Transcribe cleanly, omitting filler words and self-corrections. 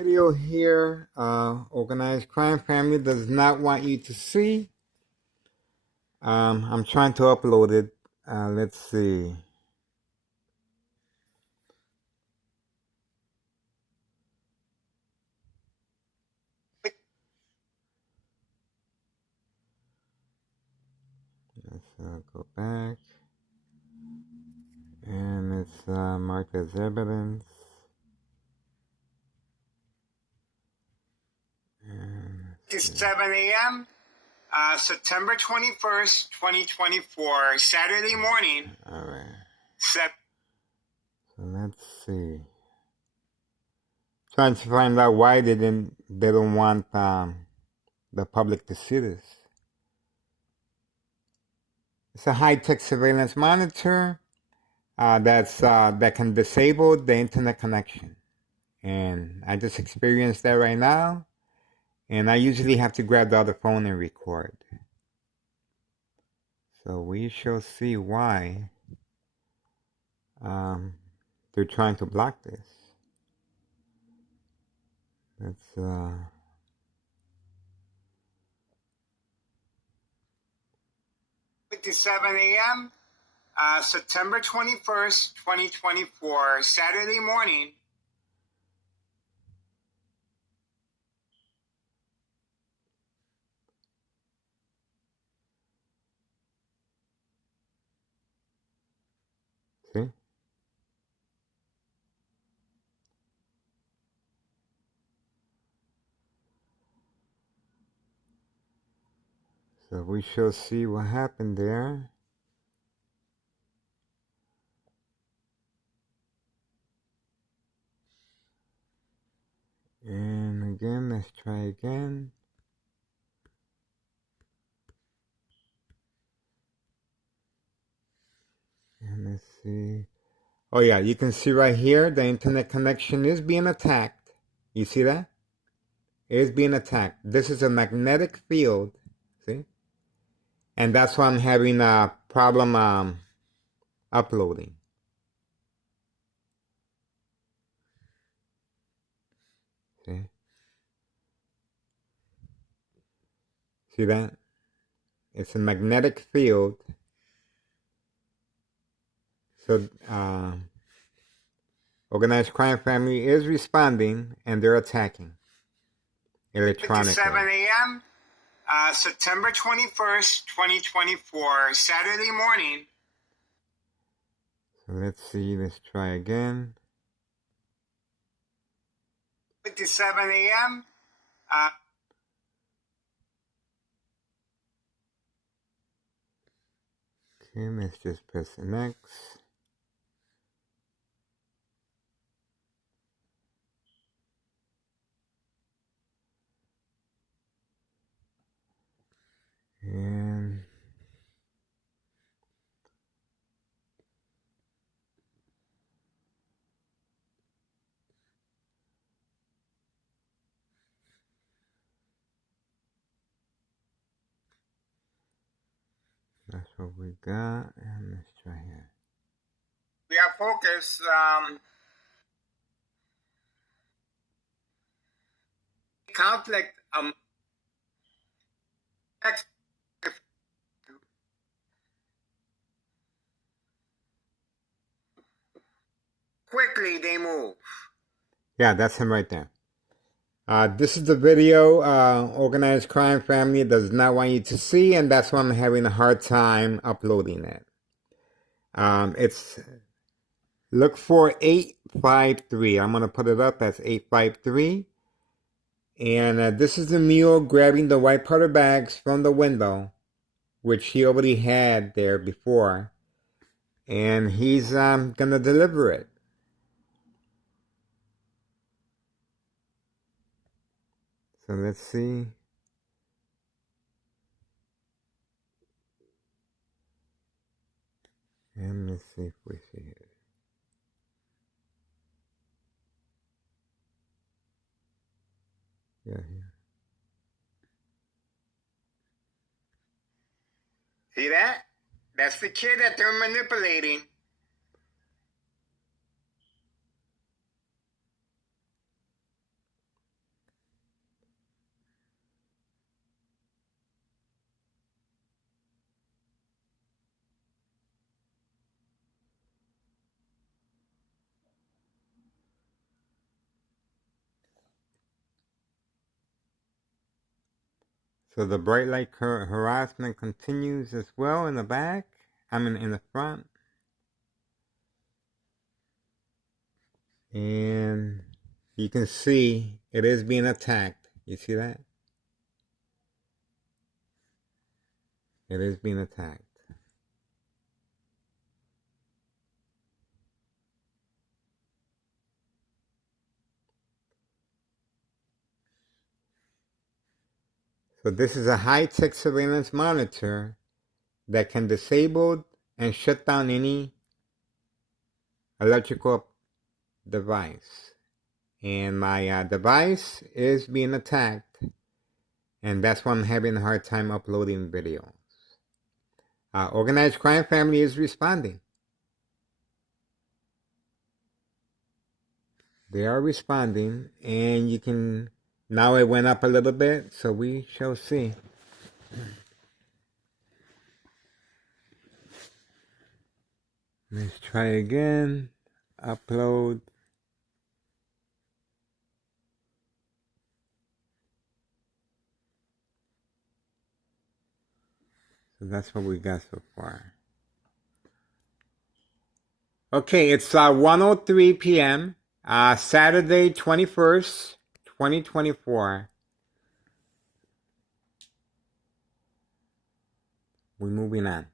Video here, organized crime family does not want you to see. I'm trying to upload it. Let's see. Let's go back. And it's marked as evidence. It's 7 a.m. September 21st, 2024, Saturday morning. All right. So let's see. Trying to find out why they don't want the public to see this. It's a high-tech surveillance monitor that can disable the internet connection, and I just experienced that right now. And I usually have to grab the other phone and record. So we shall see why they're trying to block this. Let's 7 a.m. September 21st, 2024, Saturday morning. see. So we shall see what happened there. And again, let's try again. And let's see. Oh yeah, you can see right here, the internet connection is being attacked. You see that? It is being attacked. This is a magnetic field, see? And that's why I'm having a problem uploading. See? See that? It's a magnetic field. So organized crime family is responding and they're attacking electronically. 7 a.m. September 21st, 2024, Saturday morning. So let's see, let's try again. 7 a.m. Okay, let's just press the next. And that's what we got. And let's try here. We are focused. Conflict. Quickly they move. Yeah, that's him right there. This is the video organized crime family does not want you to see, and that's why I'm having a hard time uploading it. It's look for 853. I'm gonna put it up as 853. And this is the mule grabbing the white powder bags from the window, which he already had there before, and he's gonna deliver it. So let's see. And let's see if we see it. Yeah, here. See that? That's the kid that they're manipulating. So the bright light harassment continues as well in the back. In the front. And you can see it is being attacked. You see that? It is being attacked. So this is a high-tech surveillance monitor that can disable and shut down any electrical device. And my device is being attacked, and that's why I'm having a hard time uploading videos. Organized Crime Family is responding. They are responding, and you can... Now it went up a little bit, so we shall see. Let's try again. Upload. So that's what we got so far. Okay, it's 1:03 p.m. Saturday 21st, 2024. We're moving on.